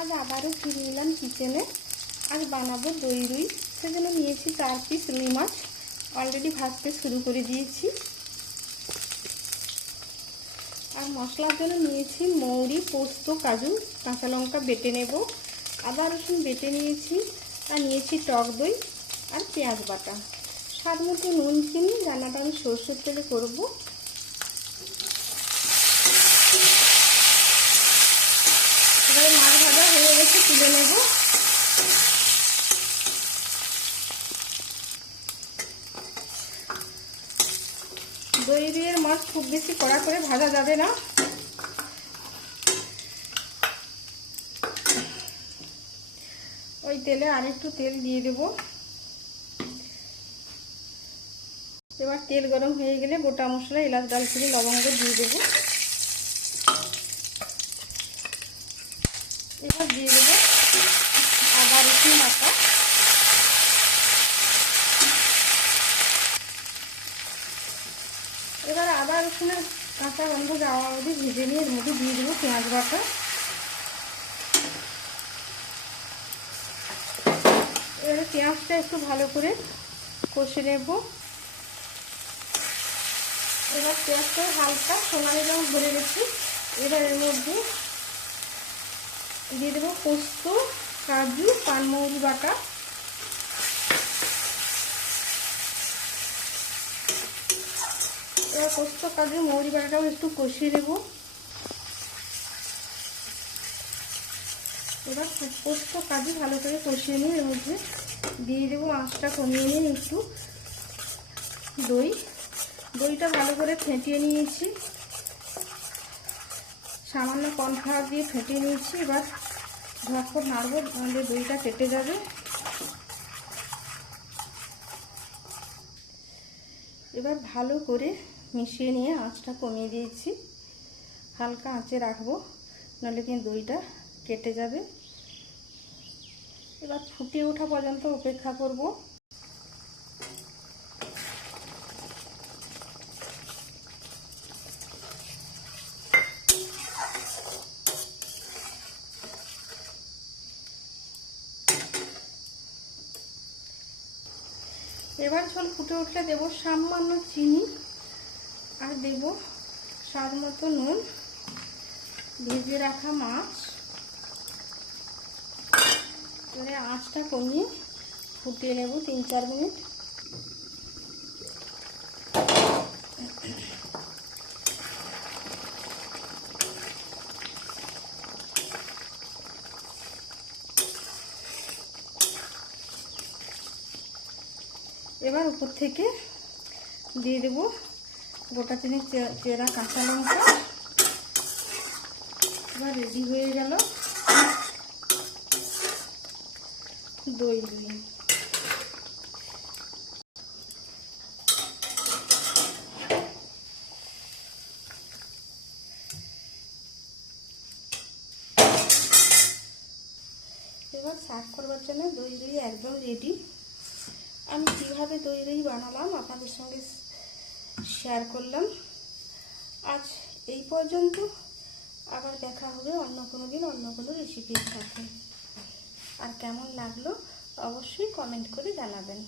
আজ আবারও ফিরে এলাম কিচেনে আজ বানাবো দই রুই। সেজন্য নিয়েছি চার পিস রুই মাছ। অলরেডি ভাজতে শুরু করে দিয়েছি। আর মশলার জন্য নিয়েছি মৌরি, পোস্ত, কাজু, কাঁচা লঙ্কা বেটে নেব। আদা রসুন বেটে নিয়েছি আর নিয়েছি টক দই আর পেঁয়াজ বাটা। স্বাদ মতো নুন, চিনি রান্নাটা আমি সরষের তেলে করব। মাছ হয়ে গেছে, তুলে নেব। দই দিয়ে মাছ খুব বেশি কড়া করে ভাজা যাবে না। ওই তেলে আরেকটু তেল দিয়ে দেব। এবার তেল গরম হয়ে গেলে গোটা মশলা, এলাচ দালচিনি লবঙ্গ দিয়ে দেবো। এবার দিয়ে দেবো আদা রসুন বাটা। এবার আদা রসুনের কাঁচা গন্ধ যাওয়া অবধি ভেজে নিয়ে এর মধ্যে দিয়ে দেবো পেঁয়াজ বাটা। এবারে পেঁয়াজটা একটু ভালো করে কষে নেব। এবার পেঁয়াজটা হালকা সোনালি রঙ ভরে গেছে। এবার এর মধ্যে দিয়ে দেবো পোস্ত, কাজু পানমৌরি বাটা। এবার পোস্ত, কাজু, মৌরি বাটাটাও একটু কষিয়ে দেবো। এবার পোস্ত, কাজু ভালো করে কষিয়ে নিয়ে এর মধ্যে দিয়ে দেবো আঁচটা কমিয়ে নিয়ে একটু দই। দইটা ভালো করে ফেটিয়ে নিয়েছি। সামান্য কর্নফ্লাওয়ার দিয়ে ফেটিয়ে নিয়েছি। এবার ঝটপট নাড়বো, নাহলে দইটা কেটে যাবে। এবার ভালো করে মিশিয়ে নিয়ে আঁচটা কমিয়ে দিয়েছি। হালকা আঁচে রাখব, নাহলে কিন্তু দইটা কেটে যাবে। এবার ফুটিয়ে ওঠা পর্যন্ত অপেক্ষা করব। এবার ঝোল ফুটে উঠলে দেব সামান্য চিনি আর দেব স্বাদ মতো নুন। ভেজে রাখা মাছ। করে আঁচটা কমিয়ে ফুটিয়ে নেব তিন চার মিনিট। এবার উপর থেকে দিয়ে দেব গোটা চিনি চেরা, কাঁচা লঙ্কা। এবার রেডি হয়ে গেল দই দিয়ে। এবার সার্ভ করবার জন্য দই দই একদম রেডি আমি কীভাবে দই দই বানালাম আপনাদের সঙ্গে শেয়ার করলাম। আজ এই পর্যন্ত। আবার দেখা হবে অন্য কোনো দিন, অন্য কোনো রেসিপির সাথে। আর কেমন লাগল অবশ্যই কমেন্ট করে জানাবেন।